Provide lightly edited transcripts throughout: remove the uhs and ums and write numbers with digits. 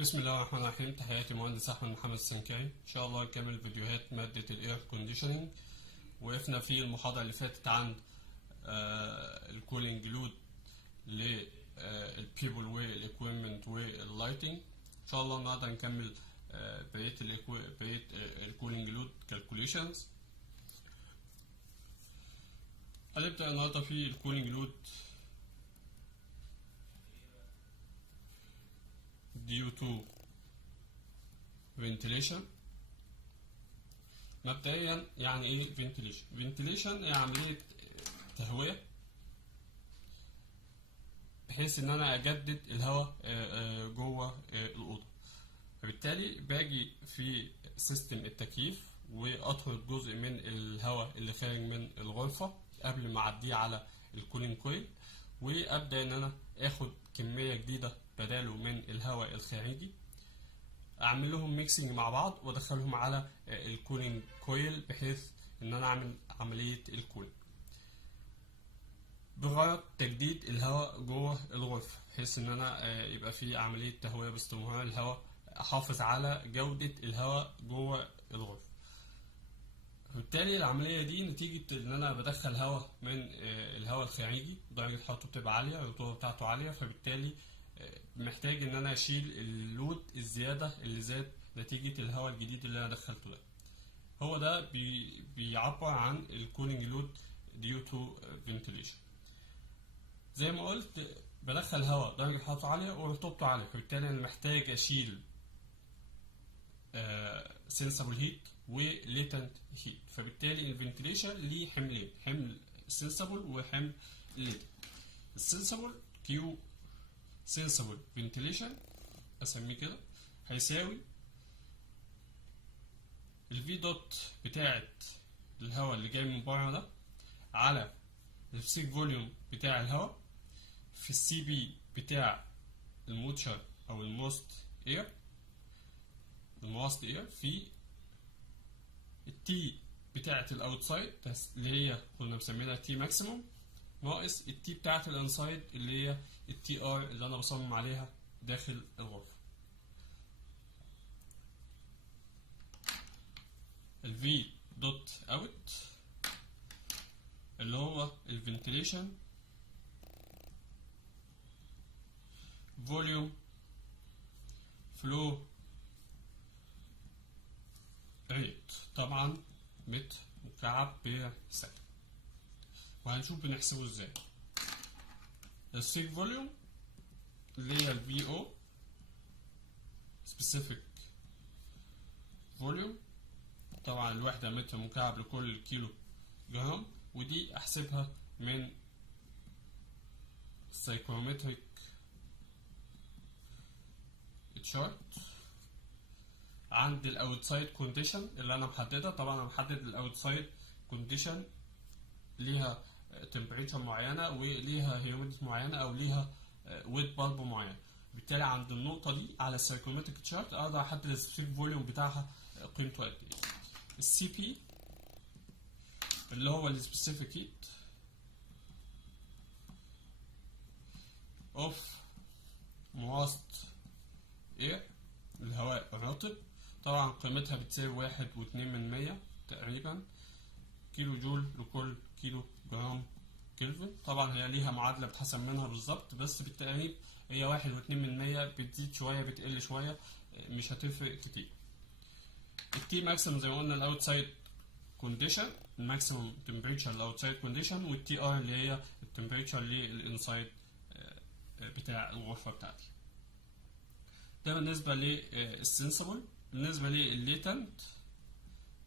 بسم الله الرحمن الرحيم. تحياتي مهندس احمد محمد السنكاي. ان شاء الله نكمل فيديوهات ماده الاير كونديشننج. وقفنا في المحاضره اللي فاتت عند الكولينج لود للبيبل والاكويبمنت واللايتنج. ان شاء الله النهارده هنكمل بقيه الكولينج لود كالكوليشنز. هنبدا النهارده في الكولينج لود due to ventilation. مبدئيا يعني ايه فنتيليشن؟ هي عمليه تهويه بحيث ان انا اجدد الهواء جوه الاوضه. فبالتالي باجي في سيستم التكييف واطرد جزء من الهواء اللي خارج من الغرفه قبل ما اعديه على الكولين كويل، وابدا ان انا اخد كميه جديده بداله من الهواء الخارجي، اعمل لهم ميكسينج مع بعض وادخلهم على الكولينج كويل بحيث ان انا اعمل عمليه الكولينج بغرض تجديد الهواء جوه الغرفه، بحيث ان انا يبقى في عمليه تهويه باستمرار الهواء، احافظ على جوده الهواء جوه الغرفه. بالتالي العمليه دي نتيجه ان انا بدخل هواء من الهواء الخارجي، درجه حرارته بتبقى عاليه، الرطوبه بتاعته عاليه، فبالتالي محتاج ان انا اشيل اللود الزياده اللي زاد نتيجه الهواء الجديد اللي انا دخلته ده. هو ده بيعبر عن الكولينج لود due to ventilation. زي ما قلت بدخل هواء درجه حرارته عاليه ورطوبته عاليه، فبالتالي انا محتاج اشيل سنسبل هيت وليتنت هيت. فبالتالي الفنتيليشن ليه حملين، حمل سنسبل وحمل ليتنت. السنسبل كيو سنسبل فنتيليشن اسميه كده هيساوي الفي دوت بتاعت الهواء اللي جاي من بره ده على السيك فوليوم بتاع الهواء في السي بي بتاع الموتشر او الموست اير في التي بتاعت الاوتسايد اللي هي كنا مسمينها تي ماكسيموم ناقص التي بتاعت الانسايد اللي هي التي ار اللي انا بصمم عليها داخل الغرفه. الفي دوت اوت اللي هو الفنتيليشن فوليوم فلو ريت، طبعا متر مكعب بير ثانية، وهنشوف بنحسبه ازاي. السيك فوليوم اللي هي الفي او سبيسيفيك فوليوم، طبعا الوحدة متر مكعب لكل كيلو جرام، ودي احسبها من سايكرومتريك تشارت عند الاوتسايد كونديشن اللي انا محددها. طبعا انا محدد الاوتسايد كونديشن ليها تمبريتشر معينه وليها هيوميديتي معينه او ليها ويت بالب معين. بالتالي عند النقطه دي على السايكرومتريك تشارت اقدر احدد السبيسيفيك فوليوم بتاعها قيمته قد ايه. السي بي اللي هو السبيسيفيك هيت اوف موست اير، الهواء الرطب، طبعا قيمتها بتساوي 1.2 تقريبا كيلو جول لكل كيلو جرام كلفن. طبعا هي ليها معادلة بتحسب منها بالظبط، بس بالتقريب هي 1.2، بتزيد شوية بتقل شوية، مش هتفرق كتير. التي ماكسيمم زي ما قلنا الاوتسايد كونديشن، الماكسيمم تمبريتشر الاوتسايد كونديشن، والتي ار اللي هي التمبريتشر للانسايد بتاع الغرفة بتاعتي. ده بالنسبة للسنسبل. بالنسبة للليتنت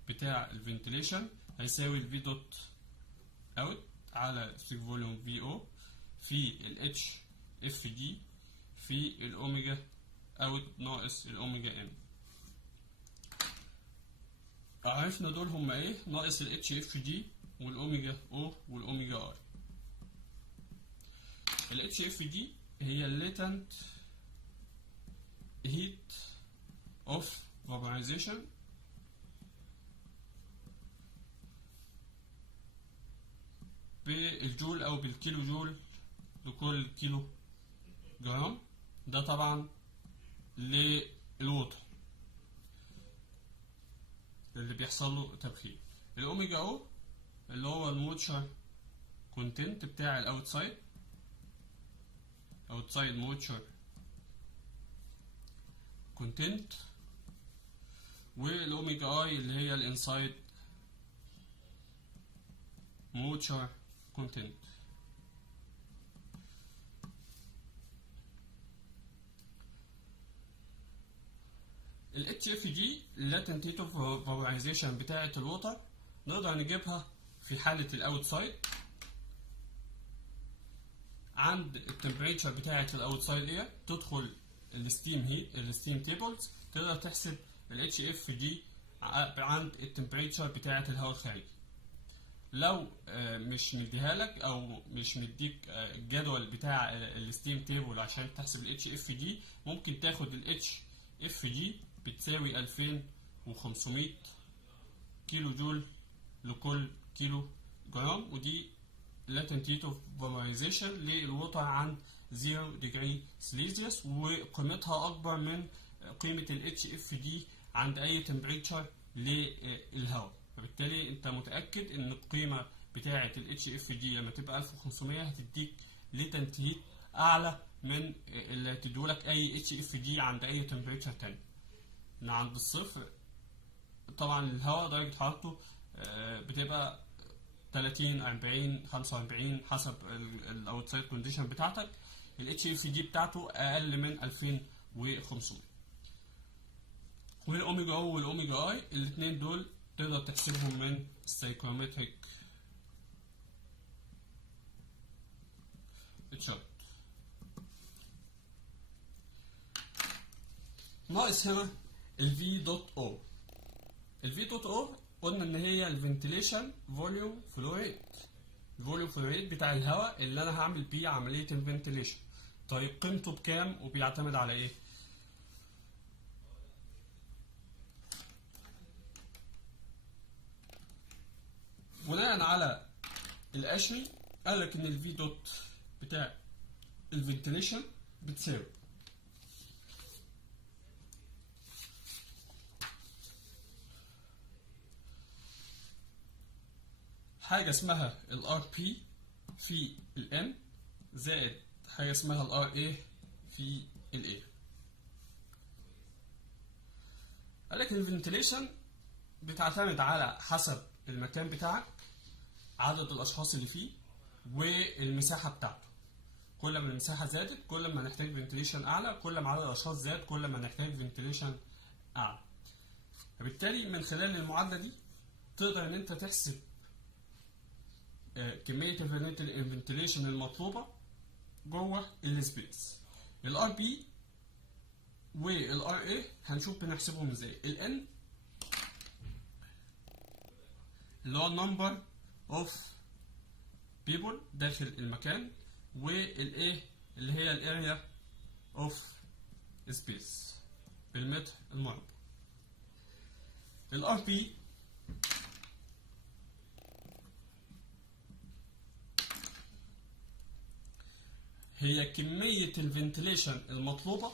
بتاع الفنتيليشن هيساوي الفي دوت اوت على سيك فوليوم في او في الاتش اف دي في الاوميجا اوت ناقص الاوميجا ام. عرفنا دول هما ايه، ناقص الاتش اف دي والاوميجا او والاوميجا اي. الاتش اف دي هي الليتنت heat of vaporization بالجول او بالكيلو جول لكل كيلو جرام. ده طبعا للوتر اللي بيحصل له تبخير. الاوميجا او اللي هو الموتشر كونتنت بتاع الاوتسايد موتشر كونتنت، والاوميجا اي اللي هي الانسايد موتشر كونتنت. ال HFG Latent Vaporization بتاعة الوتر نقدر نجيبها في حالة الاوتسايد عند التمبريتشر بتاعة الاوتسايد اير، تدخل الستيم تيبلز تقدر تحسب ال HFG عند التمبريتشر بتاعة الهواء الخارجي. لو مش مديها لك او مش مديك الجدول بتاع الستيم تيبل عشان تحسب ال HFG، ممكن تاخد ال HFG بتساوي 2500 كيلو جول لكل كيلو جرام، ودي latent heat of vaporization للوتر عند 0 ديجري سيليزيوس، وقيمتها اكبر من قيمة ال HFG عند اي تمبريتشر للهواء. فبالتالي انت متأكد ان القيمة بتاعة ال HFG لما تبقى 1500 هتديك latent heat اعلى من اللي هتدولك اي HFG عند اي تمبريتشر تاني. ان عند الصفر طبعا الهواء درجة حرارته بتبقى 30 40 45 حسب الاوتسايد كونديشن بتاعتك. ال HFG بتاعته اقل من 2500. والاوميجا او والاوميجا اي الاثنين دول تقدر تحسبهم من السايكرومتريك تشارت. ناقص هنا ال V.O. ال V.O قلنا ان هي الفنتيليشن فوليوم فلو ريت، الفوليوم فلو ريت بتاع الهواء اللي انا هعمل بيه عملية الفنتيليشن. طيب قيمته بكام وبيعتمد على ايه؟ بناء على الاشري قالك ان ال V دوت بتاع الفنتيليشن بتساوي حاجة اسمها ال RP في ال N زائد حاجة اسمها ال RA في ال A. قالك الفنتيليشن بتعتمد على حسب المكان بتاعك، عدد الأشخاص اللي فيه، والمساحة بتاعته. كل ما المساحة زادت كل ما نحتاج فنتيليشن أعلى، كل ما عدد الأشخاص زاد كل ما نحتاج فنتيليشن أعلى. فبالتالي من خلال المعادلة دي تقدر إن أنت تحسب كمية الفنتيليشن المطلوبة جوه السبيس. ال RB وال RA هنشوف بنحسبهم ازاي. ال N اللي هو number of people داخل المكان، وال A اللي هي ال area of space بالمتر المربع. ال RB هي كمية الفنتيليشن المطلوبة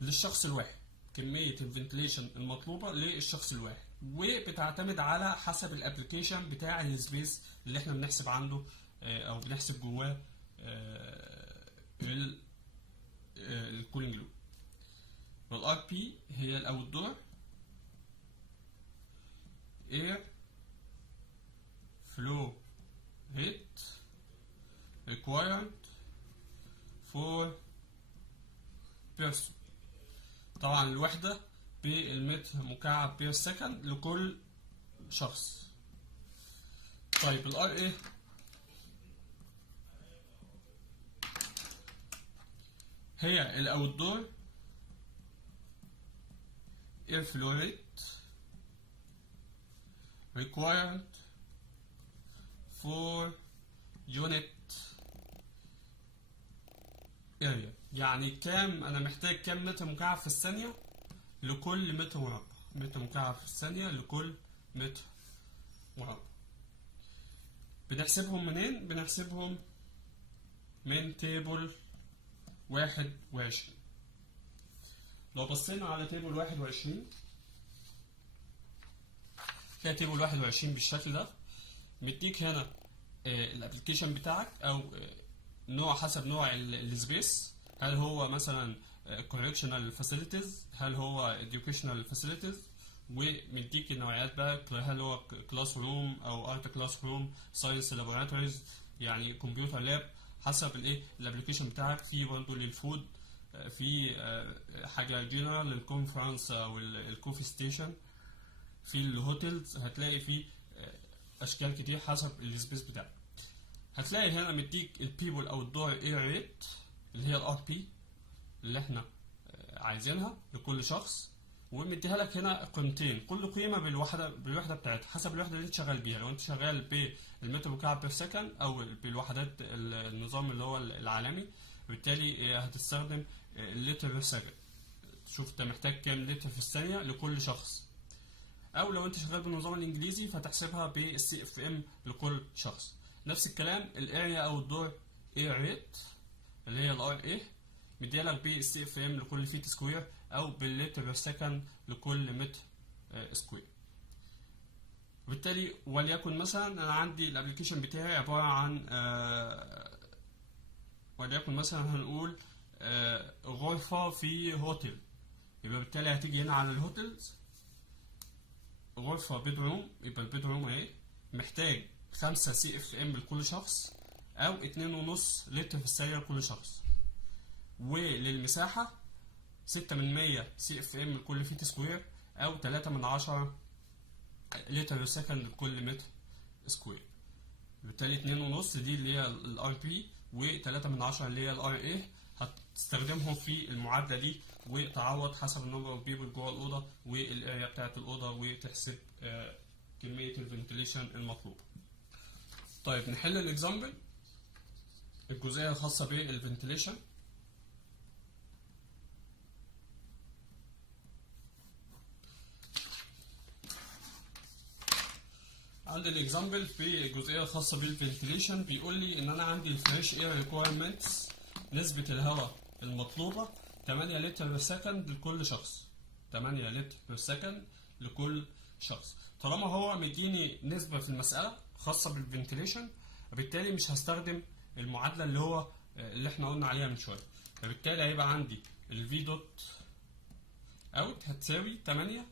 للشخص الواحد، كمية الفنتيليشن المطلوبة للشخص الواحد، وبتعتمد على حسب الابليكيشن بتاع السبيس اللي احنا بنحسب عنده او بنحسب جواه الكولينج لوب. والار بي هي الاوت دور اير فلو ريت required for person. طبعا الوحدة بالمتر مكعب بير سكند لكل شخص. طيب الار ايه هي الاوت دور air flow rate required for unit area، يعني كام انا محتاج كام متر مكعب في الثانية لكل متر مربع، متر مكعب في الثانية لكل متر مربع. بنحسبهم منين؟ بنحسبهم من تيبل 21. لو بصينا على تيبل 21 كده، تيبل 21 بالشكل ده، مديك هنا الابلكيشن بتاعك او نوع حسب نوع السبيس، هل هو مثلا correctional facilities، هل هو educational facilities، ومديك النوعيات بقى، هل هو كلاس روم او ارت كلاس روم، ساينس لابوراتوريز، يعني كمبيوتر لاب، حسب الايه الابلكيشن بتاعك. في برضه للفود، في حاجه جنرال للكونفرنس او الكوفي ستيشن، في الهوتيلز هتلاقي فيه اشكال كتير حسب السبيس بتاعك. هتلاقي هنا مديك البيبل او الدور اير ريت اللي هي الار بي اللي احنا عايزينها لكل شخص، ومديها لك هنا قيمتين، كل قيمه بالوحده بتاعتها حسب الوحده اللي انت شغال بيها. لو انت شغال بالمتر مكعب بير سكند او بالوحدات النظام اللي هو العالمي، بالتالي هتستخدم اللتر بير سكند. شوف انت محتاج كام لتر في الثانيه لكل شخص. او لو انت شغال بالنظام الانجليزي فتحسبها بالسي اف ام لكل شخص. نفس الكلام الاريا او الدور اير ريت اللي هي الار اي، مديالك بالسي اف ام لكل فيت سكوير او باللتر بير سكند لكل متر سكوير. وبالتالي وليكن مثلا انا عندي الابلكيشن بتاعي عباره عن وليكن مثلا هنقول غرفه في هوتيل، يبقى بالتالي هتيجي هنا على الهوتيلز، غرفة بيدروم، يبقى البيدروم اهي محتاج 5 سي اف ام لكل شخص او 2.5 لتر في الثانية لكل شخص. وللمساحة 6/100 سي اف ام لكل فيت سكوير او 3/10 لتر في السكند لكل متر سكوير. بالتالي 2.5 دي اللي هي الار بي، و3/10 اللي هي الار اي، هتستخدمهم في المعادلة دي وتعوض حسب النمبر اوف بيبل جوه الأوضة والاريا بتاعت الأوضة، وتحسب كمية الفنتليشن المطلوبة. طيب نحل الإكزامبل، الجزئية الخاصة بالفنتليشن. عندي الإكزامبل في الجزئية الخاصة بالفنتليشن، بيقول لي إن أنا عندي الفريش اير ريكويرمنتس، نسبة الهواء المطلوبة 8 لتر بير سكند لكل شخص، 8 لتر بير سكند لكل شخص. طالما هو مديني نسبة في المسألة خاصة بالفنتليشن، فبالتالي مش هستخدم المعادلة اللي احنا قلنا عليها من شوية، فبالتالي هيبقى عندي الفي دوت اوت هتساوي 8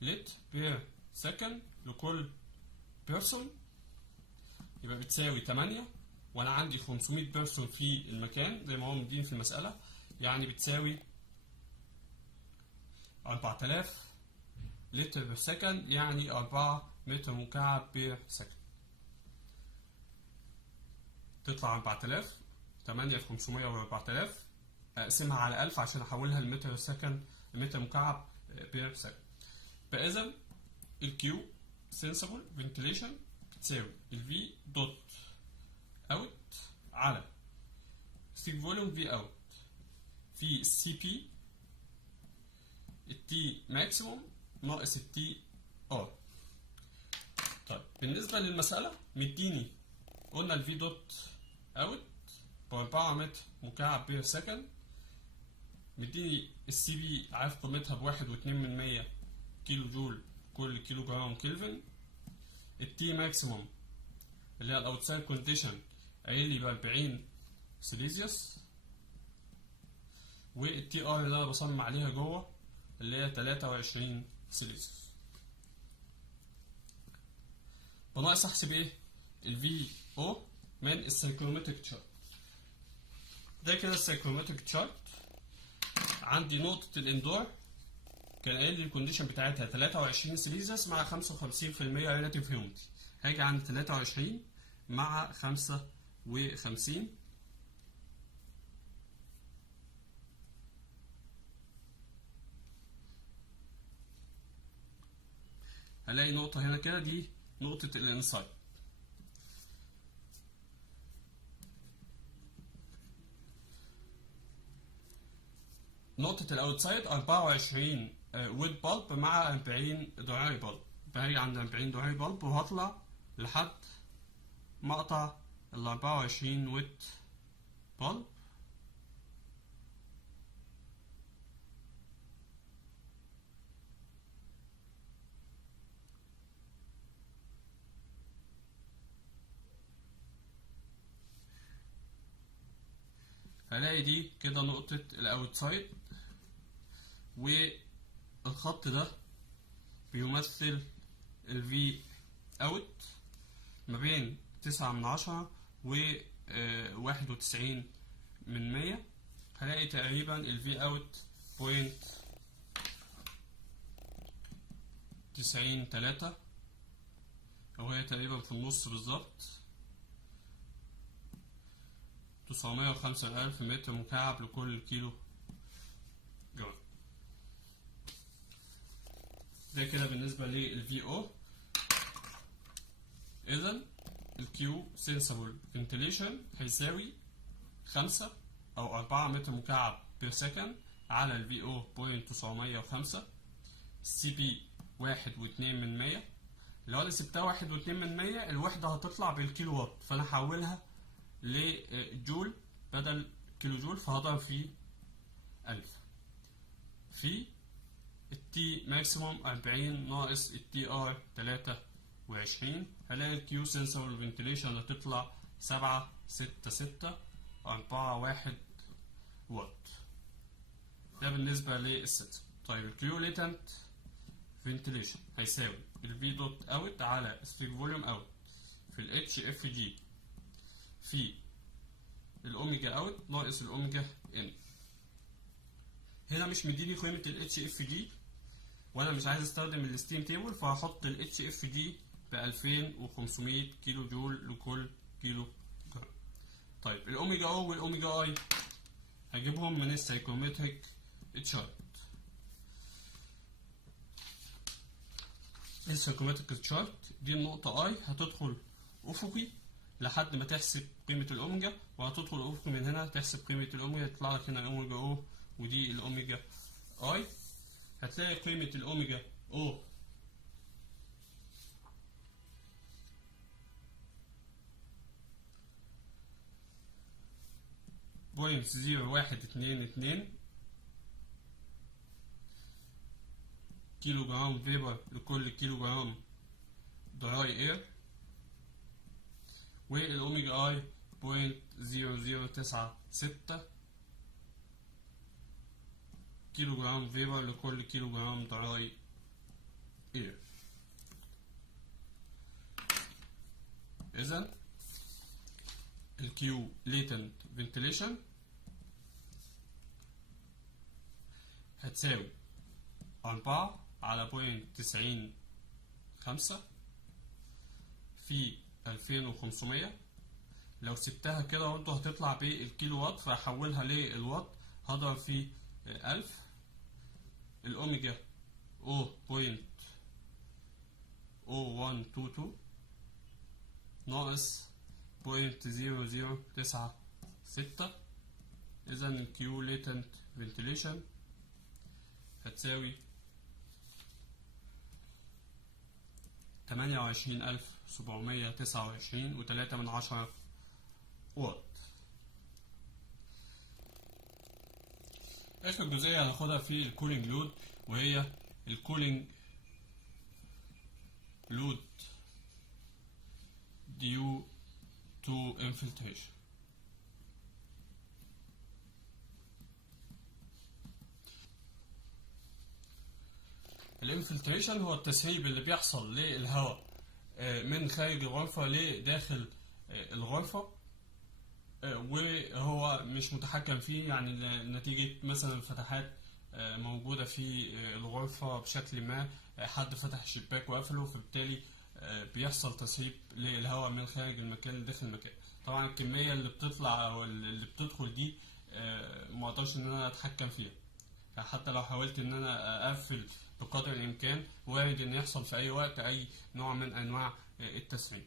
لتر بير سكند لكل بيرسون، يبقى بتساوي 8 وانا عندي 500 بيرسون في المكان زي ما هو مدين في المسألة، يعني بتساوي 4000 لتر بير سكند، يعني 4 متر مكعب بير سكند. تطلع 4000، 8 في 500 و 4000، اقسمها على 1000 عشان احولها لمتر بير سكند، متر مكعب بير سكند. فاذا الكيو سنسبل فنتليشن بتساوي الفي دوت اوت على ستيك فوليوم في اوت في السي بي التي ماكسيموم ناقص التي ار. طيب بالنسبة للمسألة مديني، قلنا الفي دوت اوت ب4 متر مكعب بير سكند، مديني السي بي عارف قيمتها ب1.2 كيلو جول كل كيلو جرام كلفن، التي ماكسيموم اللي هي الاوتسايد كونديشن قايل لي ب40 سيليزيوس، والتي ار اللي انا بصمم عليها جوه اللي هي 23 سيليزيوس. بناقص احسب ايه؟ الفي او من السايكرومتريك تشارت. ده كده السايكرومتريك تشارت. عندي نقطة الاندور كان قايل لي الكونديشن بتاعتها 23 سيليزيوس مع 55% ريلاتيف هيوميديتي، هاجي عند 23 مع 55 هلاقي نقطة هنا كده، دي نقطة الانسايد. نقطة الاوتسايد 24 ويد بالب مع 40 دراي بالب، فهاجي عند 40 دراي بالب وهطلع لحد مقطع ال 24 ويد بالب، هلاقي دي كده نقطة الاوتسايد، والخط ده بيمثل الفي اوت ما بين 9/10 و91%. هلاقي تقريبا الفي اوت بوينت 93، أو هي تقريبا في النص بالظبط، 905,000 متر مكعب لكل كيلو جرام. ده كده بالنسبة للفي او. إذا الكيو سنسبل فنتيليشن هيساوي 5 أو 4 متر مكعب بير سكند على الفي او بوينت 905. السي بي 1.2%. لو أنا سبتها 1.2%، الوحدة هتطلع بالكيلو وات، فأنا هحولها لجول بدل كيلو جول، فهضرب في 1000 في التي ماكسيموم 40 ناقص التي ار 23. هلاقي الكيو سنسبل فنتيليشن هتطلع 76641 واط. ده بالنسبة للسيستم. طيب الكيو ليتنت فنتيليشن هيساوي الفي دوت اوت على ستريك فوليوم اوت في الاتش اف جي في الاوميجا اوت ناقص الاوميجا ان. هنا مش مديني قيمة الاتش اف جي، وانا مش عايز استخدم الستيم تيبل، فهحط الاتش اف جي ب 2500 كيلو جول لكل كيلو جرام. طيب الاوميجا او والاوميجا اي هجيبهم من السايكومتريك تشارت. السايكومتريك تشارت دي النقطة اي هتدخل افقي لحد ما تحسب قيمة الاوميجا، وهتدخل افقي من هنا تحسب قيمة الاوميجا، يطلع لك هنا الاوميجا او ودي الاوميجا اي. هتلاقي قيمة الاوميجا او بوينت 0.122 كيلو جرام فيبر لكل كيلو جرام دراي اير، والاوميجا اي بوينت 0.0096 كيلو جرام فيبر لكل كيلو جرام دراي اير. اذا الكيو ليتنت فنتيليشن هتساوي 4 على بوينت 95 في 2500. لو سبتها كده برضه هتطلع بالكيلو وات، فهحولها للوات هضرب في 1000. الأوميجا او بوينت 0122 ناقص بوينت 0096. إذا الكيو ليتنت فنتيليشن هتساوي 28,729.3 واط. آخر جزئية هناخدها في الكولينج لود، وهي الكولينج لود due to infiltration. الانفلتريشن هو التسريب اللي بيحصل للهواء من خارج الغرفة لداخل الغرفة، وهو مش متحكم فيه، يعني نتيجة مثلا فتحات موجودة في الغرفة بشكل ما، حد فتح الشباك وقفله، فبالتالي بيحصل تسريب للهواء من خارج المكان لداخل المكان. طبعا الكمية اللي بتطلع او اللي بتدخل دي ما اقدرش ان انا اتحكم فيها، حتى لو حاولت ان انا اقفل بقدر الامكان وارد ان يحصل في اي وقت اي نوع من انواع التسريب.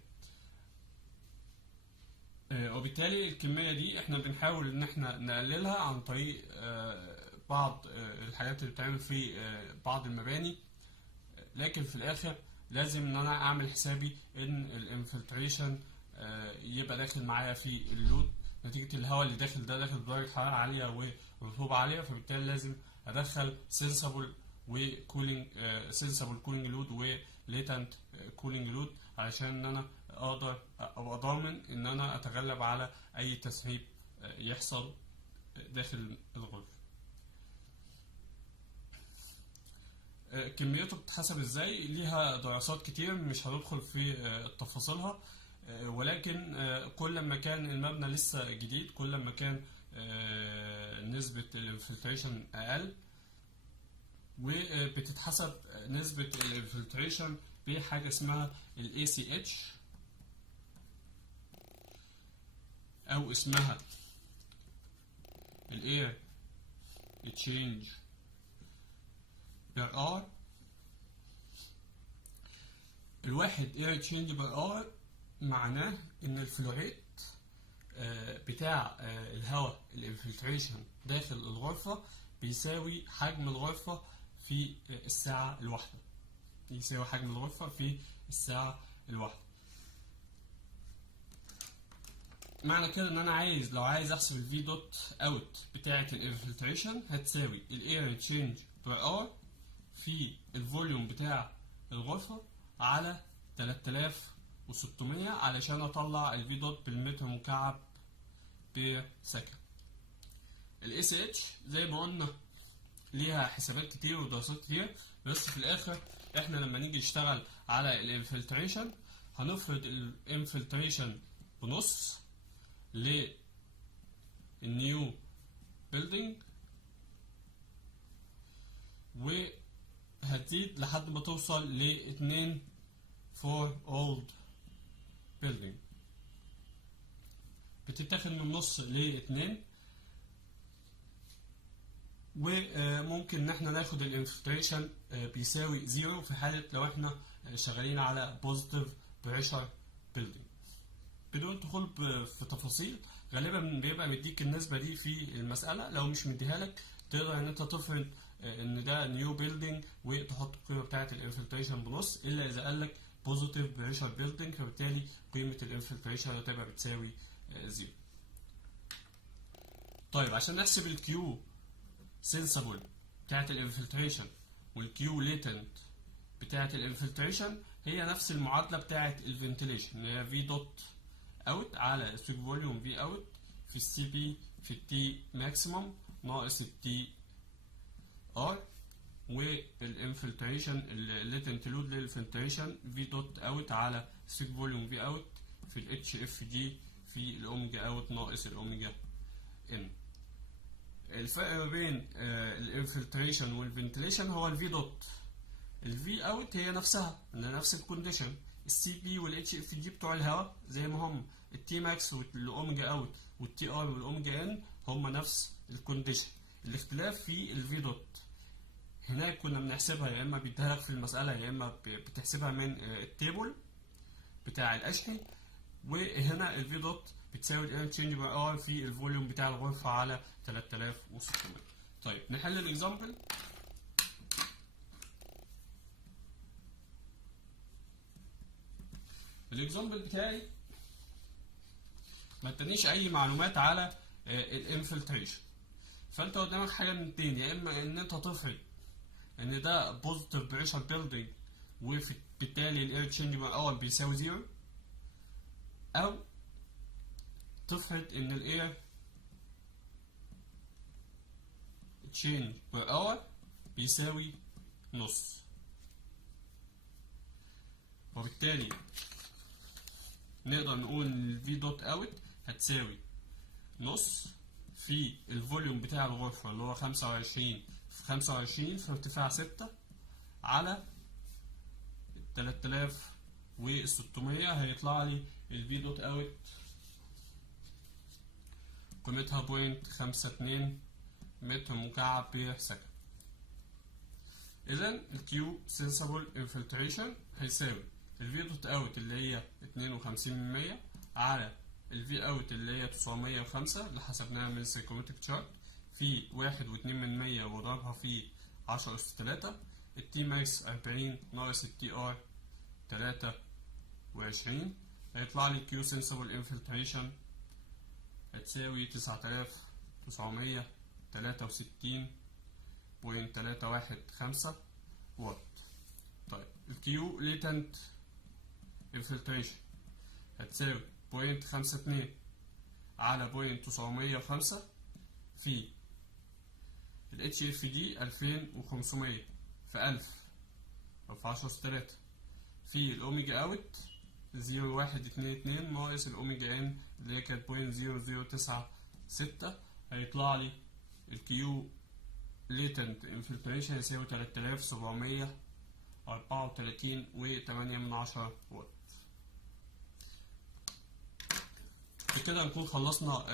وبالتالي الكمية دي احنا بنحاول ان احنا نقللها عن طريق بعض الحاجات اللي بتعمل في بعض المباني، لكن في الاخر لازم ان انا اعمل حسابي ان الانفلتريشن يبقى داخل معايا في اللود، نتيجة الهواء اللي داخل ده داخل بدرجة حرارة عالية ورطوبة عالية، فبالتالي لازم ادخل سنسبل وكولينج سنسبل كولينج لود وليتنت كولينج لود علشان ان انا اقدر ابقى ضامن ان انا اتغلب على اي تسريب يحصل داخل الغرفة. كميته بتتحسب ازاي؟ ليها دراسات كتير مش هندخل في تفاصيلها، ولكن كل ما كان المبنى لسه جديد كل ما كان نسبة الانفلتريشن أقل، وبتتحسب نسبة الانفلتريشن بحاجة اسمها ال ACH أو اسمها ال Air Exchange per hour. الواحد Air Exchange per hour معناه إن الفلوريت بتاع الهواء الانفلتريشن داخل الغرفة بيساوي حجم الغرفة في الساعة الواحدة. يساوي حجم الغرفة في الساعة الواحدة. معنى كده ان انا لو عايز احسب الفي دوت اوت بتاعة الانفلتريشن هتساوي الاير تشينج بير اور في الفوليوم بتاع الغرفة على 3600 علشان اطلع الفي دوت بالمتر مكعب بير سكند. الاي سي اتش زي ما قلنا ليها حسابات كتير ودراسات كتير، بس في الاخر احنا لما نيجي نشتغل على الانفلتريشن هنفرض الانفلتريشن بنص للنيو بيلدينج وهتزيد لحد ما توصل ل2 for old building. بتتاخد من نص ل2، وممكن ان احنا ناخد الانفلتريشن بيساوي 0 في حالة لو احنا شغالين على positive pressure building. بدون دخول في تفاصيل، غالبا بيبقى مديك النسبة دي في المسألة، لو مش مديها لك تقدر ان انت تفرض ان ده نيو بيلدينج وتحط القيمة بتاعة الانفلتريشن بنص، الا اذا قالك positive pressure building فبالتالي قيمة الانفلتريشن هتبقى بتساوي 0. طيب عشان نحسب الكيو سنسبل بتاعت الانفلتريشن والكيو ليتنت بتاعت الانفلتريشن هي نفس المعادلة بتاعت الفنتيليشن، هي في دوت اوت على ستريك فوليوم في اوت في السي بي في التي ماكسيموم ناقص التي ار، والانفلتريشن الليتنت لود للفلتريشن في دوت اوت على ستريك فوليوم في اوت في الاتش اف جي في الاوميجا اوت ناقص الاوميجا ان. الفرق ما بين الانفلتريشن والفنتيليشن هو الفي دوت. الفي اوت هي نفسها نفس الكونديشن، السي بي والاتش اف جي بتوع الهواء زي ما هم، التي ماكس والاوميجا اوت والتي ار والاوميجا ان هم نفس الكونديشن. الاختلاف في الفي دوت. هناك كنا بنحسبها يا اما بيديها لك في المساله يا اما بتحسبها من التيبل بتاع الاشحي، وهنا الفي دوت بتساوي الاير تشينج بار ار في الفوليوم بتاع الغرفه على 3600. طيب نحل الاكزامبل. الاكزامبل بتاعي ما ادانيش اي معلومات على الانفلتريشن، فانت قدامك حاجه من اتنين، يا اما ان انت تفرض ان ده بوزيتيف بريشر بيلدينج وبالتالي الاير تشينج بار ار بيساوي 0، او تفرض ان الاير تشينج بار اور بيساوي نص، وبالتالي نقدر نقول ان الفي دوت اوت هتساوي نص في الفوليوم بتاع الغرفة اللي هو 25 في 25 في ارتفاع 6 على 3600 هيطلع لي الفي دوت اوت قيمتها 0.52 متر مكعب بير سكند. إذا الكيو سنسبل انفلتريشن هيساوي الفي دوت اوت اللي هي 52% على الفي اوت اللي هي 905 اللي حسبناها من السايكومتريك تشارت في 1.2% وضربها في 10 أس 3، التي ماكس 40 ناقص التي ار 23 هيطلع لي الكيو سنسبل انفلتريشن هتساوي 9963.315 واط. طيب الكيو ليتنت انفلتريشن هتساوي 0.52 على 0.905 في ال HFD 2500 في 1000 أو في 10^3 في الأوميجا أوت 0.122 ناقص الأوميجا إن اللي هي كانت 0.0096، هيطلع لي الكيو ليتنت انفلتريشن يساوي 3734.8 واط. بكده نكون خلصنا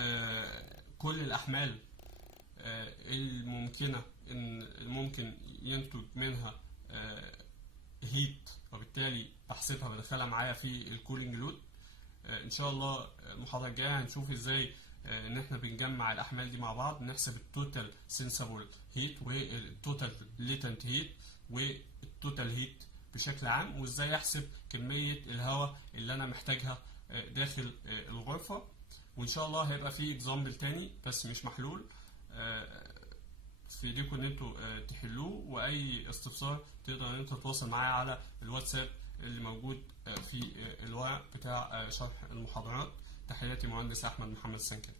كل الأحمال الممكنة إن ممكن ينتج منها هيت، وبالتالي بحسبها بدخلها معايا في الكولينج لود. ان شاء الله المحاضرة الجاية هنشوف ازاي ان احنا بنجمع الاحمال دي مع بعض، نحسب التوتال سنسبل هيت والتوتال ليتنت هيت والتوتال هيت بشكل عام، وازاي احسب كمية الهواء اللي انا محتاجها داخل الغرفة. وان شاء الله هيبقى في اكزامبل تاني بس مش محلول، في ايديكم ان انتوا تحلوه، واي استفسار تقدر ان انت تتواصل معايا على الواتساب اللي موجود في الورق بتاع شرح المحاضرات. تحياتي مهندس احمد محمد سنكر.